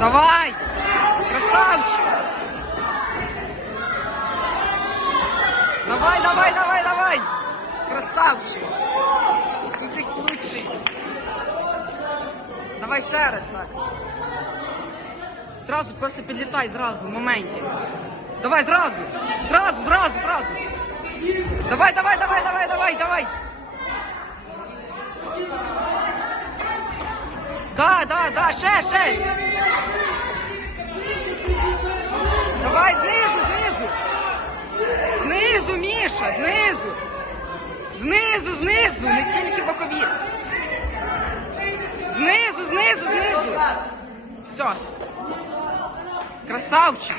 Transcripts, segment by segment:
Давай! Красавчик! Давай, давай, давай, давай! Красавчик! Ти ти кручий! Давай ще раз, так! Зразу просто підлітай зразу в моменті. Давай зразу! Зразу, зразу, зразу! Давай, давай, давай, давай, давай, давай! Да, да, да, ще, ще. Давай знизу, знизу. Знизу, Міша, знизу. Знизу, знизу, не тільки бокові. Знизу, знизу, знизу. Все. Красавчик.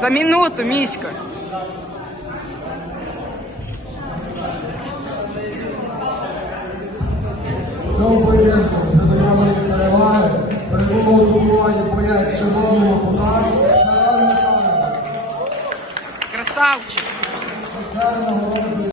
За минуту, Міська. Цього поєдинку перебуло здобування поняття червоного показ. Красавчик.